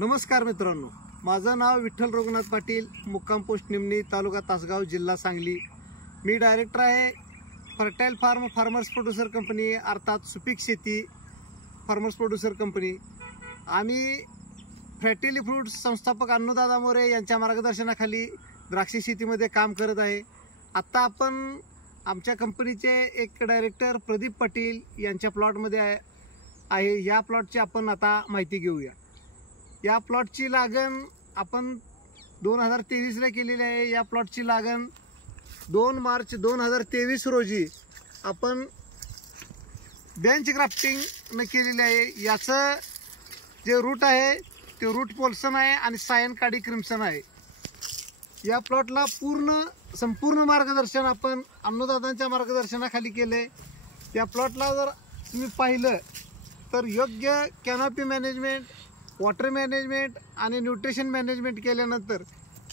नमस्कार मित्रांनो, माझं नाव विठ्ठल रघुनाथ पाटील, मुक्काम पोस्ट निमणी, तालुका तासगाव, जिल्हा सांगली। मी डायरेक्टर आहे fertile farm farmers producer company, अर्थात सुपीक शेती फार्मर्स प्रोड्युसर कंपनी। आम्ही फर्टिली फ्रूट्स संस्थापक अन्नदादा मोरे यांच्या मार्गदर्शनाखाली द्राक्ष शेतीमध्ये काम करत आहे। आत्ता आपण आमच्या कंपनीचे एक डायरेक्टर प्रदीप पाटील यांच्या प्लॉटमध्ये आहे। या प्लॉटची आपण आता माहिती घेऊया। या प्लॉटची लागण आपण 2023ला केलेली आहे। या प्लॉटची लागण 2 मार्च 2023 रोजी आपण बेंच ग्राफ्टिंग केलेली आहे। याचं जे रूट आहे ते रूट पोल्सन आहे आणि सायन काडी क्रिम्सन आहे। या प्लॉटला संपूर्ण मार्गदर्शन आपण अन्नदादांच्या मार्गदर्शनाखाली केले। या प्लॉटला जर तुम्ही पाहिलं तर योग्य कॅनॉपी मॅनेजमेंट, वॉटर मॅनेजमेंट आणि न्यूट्रिशन मॅनेजमेंट केल्यानंतर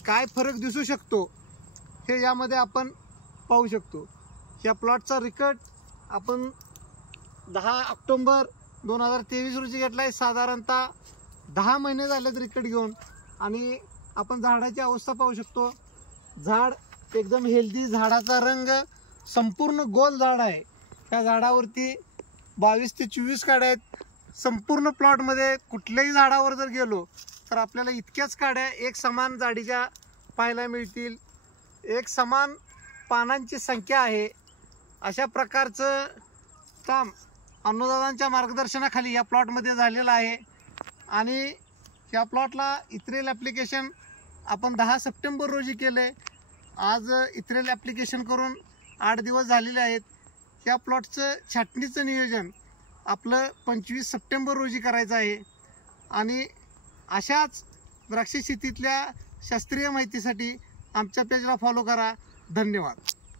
काय फरक दिसू शकतो हे यामध्ये आपण पाहू शकतो। या प्लॉटचा रिकट आपण 10 ऑक्टोबर 2023 रोजी घेतला आहे। साधारणतः 10 महिने झालेत रिकट घेऊन आणि आपण झाडाची अवस्था पाहू शकतो। झाड एकदम हेल्दी, झाडाचा रंग संपूर्ण गोल झाड आहे। त्या झाडावरती 22 ते 24 काड्या आहेत। संपूर्ण प्लॉटमध्ये कुठल्याही झाडावर जर गेलो तर आपल्याला इतक्याच काड्या एक समान जाडीच्या पाहायला मिळतील। एक समान पानांची संख्या आहे। अशा प्रकारचं काम अन्नदादांच्या मार्गदर्शनाखाली या प्लॉटमध्ये झालेलं आहे। आणि या प्लॉटला इथ्रेल ॲप्लिकेशन आपण 10 सप्टेंबर रोजी केले। आज इथ्रेल ॲप्लिकेशन करून 8 दिवस झालेले आहेत। या प्लॉटचं छाटणीचं नियोजन आपलं 25 सप्टेंबर रोजी करायचं आहे। आणि अशाच द्राक्ष शेतीतल्या शास्त्रीय माहितीसाठी आमच्या पेजला फॉलो करा। धन्यवाद।